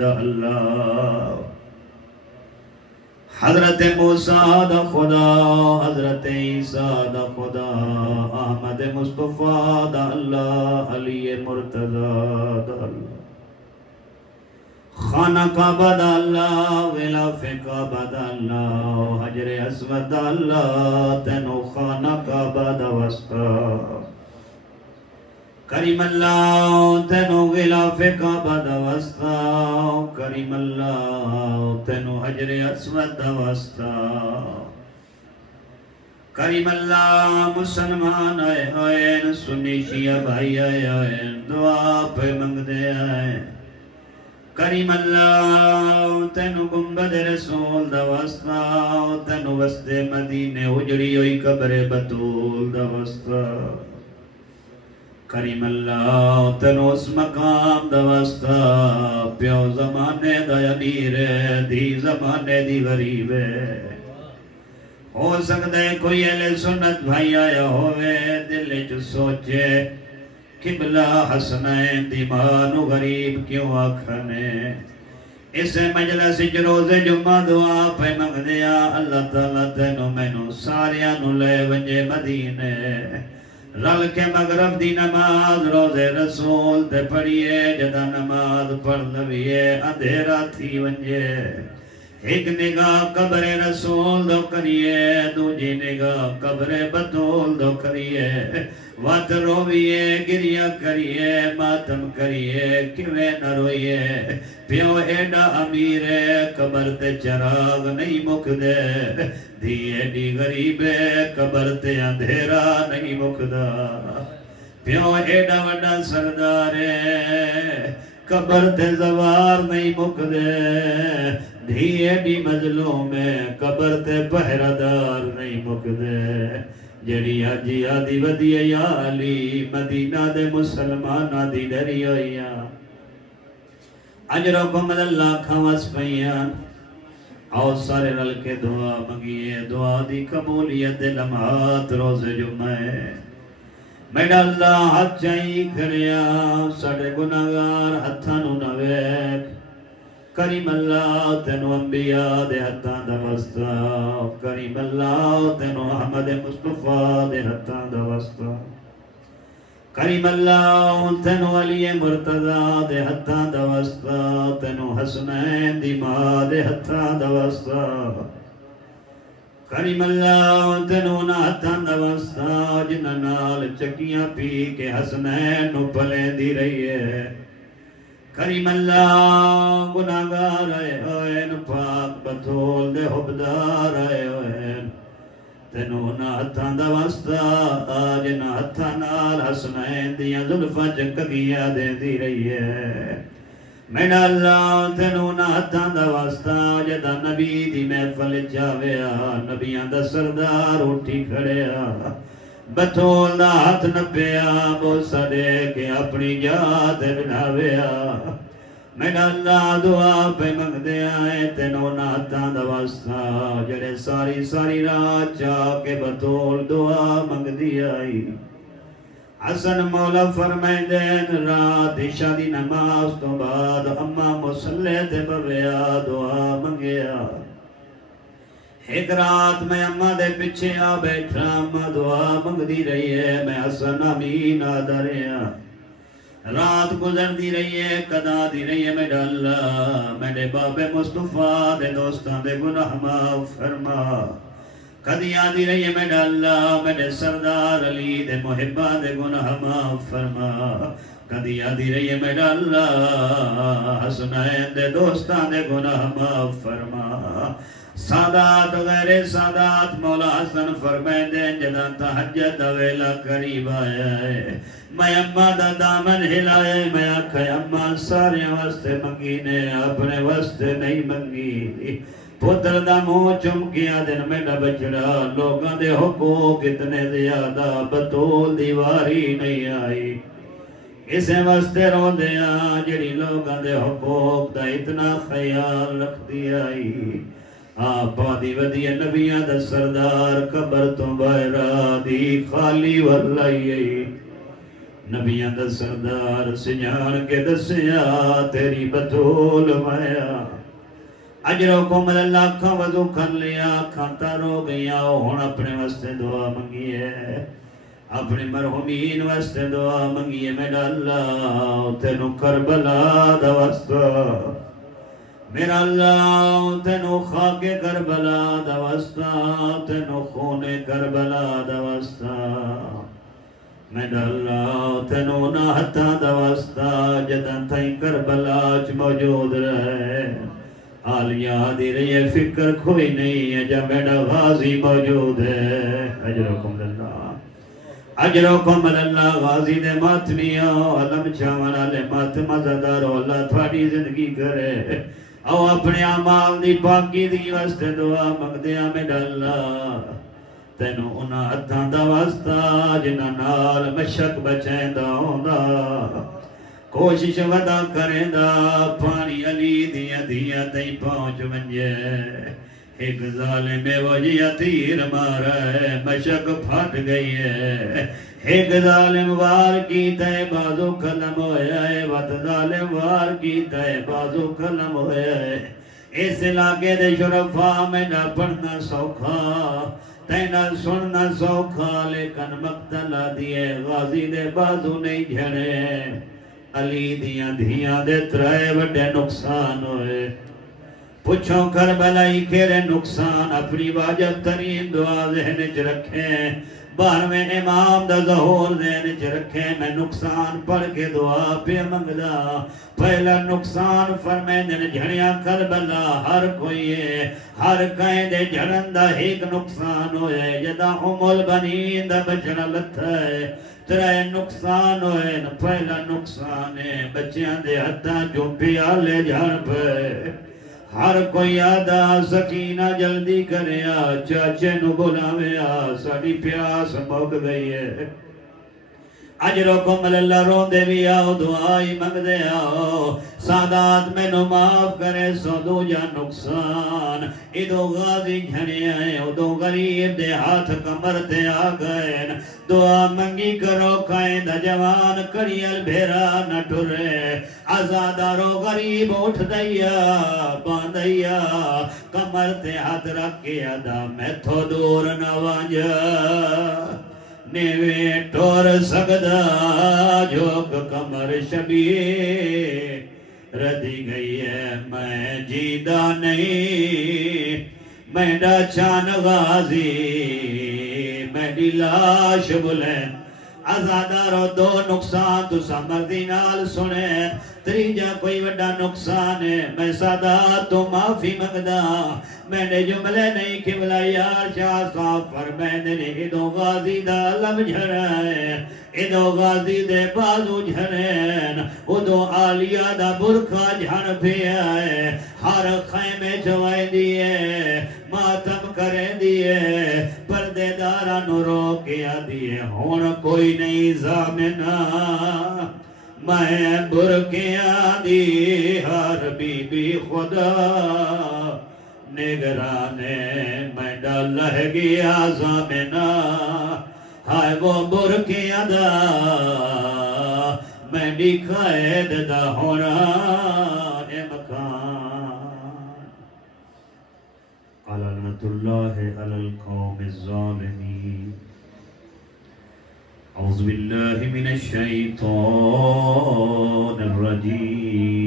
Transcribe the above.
دا اللہ حضرت موسیٰ دا خدا، حضرت عیسیٰ دا خدا، احمد مصطفیٰ دا اللہ، علی مرتضیٰ دا اللہ، خانہ کعبہ دا اللہ، غلاف کعبہ دا اللہ، حجر اسود دا اللہ، تینو خانہ کعبہ دا وسطہ کریم اللہ، تینو غلاف کعبہ دا وسطہ کریم اللہ، تینو حجر اسود دا وسطہ کریم اللہ، مسلمان آئے آئین، سنی شیعہ بھائی آئے آئین، دعا پہ منگ دے آئین کریم اللہ، تینو گنبد رسول دا وسطہ، تینو وسط مدینے اجڑی ہوئی قبر بطول دا وسطہ کریم اللہ، تینو اس مقام دا وسطہ، پیو زمانے دا امیر ہے، دھی زمانے دی غریب ہے، ہو سکتا ہے کوئی اہل سنت بھائی آیا ہوئے، دل چ سوچے قبلہ حسنین دی مانو غریب کیوں آکھنے، اس مجلس روز جمعہ دعا پہ منگ دیا، اللہ تعالیٰ تینو مینو ساریاں نو لے ونجے مدینے، رل کے مغرب دی نماز روز رسول تے پڑھیے، جدا نماز پڑھ لویے اندھیرا تھی ونجے، ایک نگاہ قبر رسول دو کریے، دوجی نگاہ قبر بطول دو کریے، وات رویے گریہ کریے، ماتم کریے، کیویں نہ روئیے، پیو ایڈا امیر ہے، قبر تے چراغ نہیں مک دے، دھی ایڈی غریب ہے، قبر تے اندھیرا نہیں مکدا، پیو ایڈا وڈا سردار ہے، قبر تے زوار نہیں مک دے، دھی ایڈی مظلوم ہے، قبر تے پہرادار نہیں مک دے، جڑی آجی آدھی ودی یا علی، مدینہ دے مسلمانہ دی ڈری ہوئیاں، اجرکم اللہ کھوس پئیاں، آؤ سارے رل کے دعا منگیے، دعا دی قبولیت لمحات روز جمعہ ہے، میڈا اللہ ہاتھ چاہی کریا، ساڑے گناہگار ہتھانو نویک، کریم اللہ تینو انبیاء دے ہتھاں دا وسطہ، کریم اللہ تینو احمد مصطفیٰ دے ہتھاں دا وسطہ، کریم اللہ تینو علی مرتضیٰ دے ہتھاں دا وسطہ، تینو حسنین دی ماں دے ہتھاں دا وسطہ، کریم اللہ تینو نا ہتھاں دا وسطہ، جنہ نال چکیاں پی کے حسنین نو پلیں دی رہی ہے، کریم اللہ گناہگار آئے ہوئے، پاک بطول دے حبدار آئے ہوئے، تینو نا ہتھاں دا وسطہ، آج نا ہتھاں نال حسنین دیاں زلفاں چکگیاں دے دی رہی ہے، میڈا اللہ تینو نا ہتھاں دا وسطہ، جدا نبی دی محفل جاویا، نبیاں دا سردار اٹھی کھڑیا، بطول دا ہاتھ نپیا، بوسا دے کے اپنی جات بناویا، میڈا اللہ دعا پہ منگ دے آئے، تینو نا ہتھاں دا وسطہ، جڑے ساری ساری رات چاہ کے بطول دعا منگ دی آئی، حسن مولا فرمائیں دین رات عشاء دی نماز تو بعد، اماں مسلح تے بویا دعا منگیا، ایک رات میں اماں دے پچھے آ بیٹھا، اماں دعا منگ دی رہی ہے، میں حسن امین آدھا رہا، رات گزر دی رہی ہے، قدا دی رہی ہے، میڈا اللہ میڈے باب مصطفیٰ دے دوستان دے گناہ معاف فرما، کدی آدھی رہی ہے میڈا اللہ میڈے سردار علی دے محبان دے گناہ معاف فرما، کدی آدھی رہی ہے میڈا اللہ حسنین دے دوستان دے گناہ معاف فرما، سادات غیر سادات مولا حسن فرمائیں دے، جدا تحجد دا ویلا قریب آیا ہے، میں اماں دا دامن ہلائے، میں آکھے اماں سارے واسطے منگی نے، اپنے واسطے نہیں منگی، پتر دا منہ چمکیا دن میڈا بچڑا، لوگاں دے حقوق اتنے زیادہ، بطول دیواری نہیں آئی، اسے واسطے رو دیا، جڑی لوگاں دے حقوق دا اتنا خیال رکھ دیا آئی، آپ آدھی ودی نبیاں دا سردار قبر تو باہر آدھی خالی واللہی نبیاں دا سردار سجان کے دسیا تیری بطول مایا اجرو کومل اللہ کھا وضو کر لیا کھاتا رو گیا ہون اپنے واسطے دعا منگی ہے اپنے مرحومین واسطے دعا منگی ہے میرا اللہ تینو کربلا دا واسطہ میرا اللہ تینو خاک کربلا دا واسطہ تینو خون کربلا دا واسطہ میرا اللہ تینو ناہتا دا واسطہ جدن تھیں کربلا چ موجود رہے حال یاد ہی رہی ہے فکر کوئی نہیں ہے جب میرا غازی موجود ہے اجرکم اللہ اجرکم اللہ غازی دے ماتمیاں علم چاوانا لے ماتمہ زدارو اللہ تھوڑی زندگی کرے او اپنے عمال دی پاکی دی واسطے دعا مگ دیا میرا اللہ تینو انہاں ہتھاں دا واسطہ جنہاں نال مشک بچیں دا ہوندا کوشش ودا کریں دا پانی علی دیا دیا تیں پہنچ منجے ایک ظالم وجیہ تیر مارا ہے مشک پھٹ گئی ہے ایک ظالم وار کی تے بازو کلم ہویا ہے وط ظالم وار کی تے بازو کلم ہویا ہے اس علاقے دے شرفا میں نہ پڑھنا سوکھا تینا سننا سوکھا لیکن مقتلہ دیے غازی دے بازو نہیں جھڑے علی دیاں دھیاں دے ترائے وڈے نقصان ہوئے پوچھو کربلائی کھیرے نقصان اپنی واجب ترین دعا ذہن چ رکھیں بارہویں امام دا ظہور ذہن چ رکھیں میں نقصان پڑھ کے دعا پہ منگدا پہلا نقصان فرمائیں دن جھڑیاں کربلا ہر کوئی ہے ہر کہیں دے جھڑن دا ایک نقصان ہوئے جدا البنین دا بچنا لتھا ہے ترائے نقصان ہوئے پہلا نقصان ہے بچیاں دے ہتھاں جو پیالے جھڑ پہ ہر کوئی آدھا سکینہ جلدی کریا چاچے نو بلاویا ساڑی پیاس مک گئی ہے اجرکم اللہ رون دے بھی آؤ دعائی منگ دے آؤ سادات میں نو معاف کرے سو دو جا نقصان ادو غازی جھنے آئے ادو غریب دے ہاتھ کمر تے آگئے دعا منگی کرو کائیں دا جوان کریل بھیرا نہ ٹھرے آزادارو غریب اٹھ دیا باندیا کمر تے ہاتھ رکھ کے ادا میں تھو دور نہ وانجا نیوے ٹور سگدا جھوک کمر شبی ردی گئی ہے میں جیدہ نہیں میں ڈا چان غازی میں ڈی لاش بلین آزادارو دو نقصان تو سمردی نال سنے تریجا کوئی وڈا نقصان ہے میں سادات تو معافی مگدا میں نے جملے نہیں قبلہ یار شاہ صاحب فرمائنے نے ادو غازی دا لم جھڑائے ادو غازی دے بازو جھڑین ادو آلیا دا برکھا جھڑ پہ آئے ہر خیمے چوائے دیئے ماتم کرے دیئے پردے دارا نو روکیا دیئے ہون کوئی نہیں زامنہ میں برکیاں دی ہر بی بی خدا نگرانے میں ڈالہ گیا زامنہ ہائے وہ برکیاں دا میں ڈی قائد دا ہونا مکان علانت اللہ علی القوم الظالمین اعوذ باللہ من الشیطان الرجیم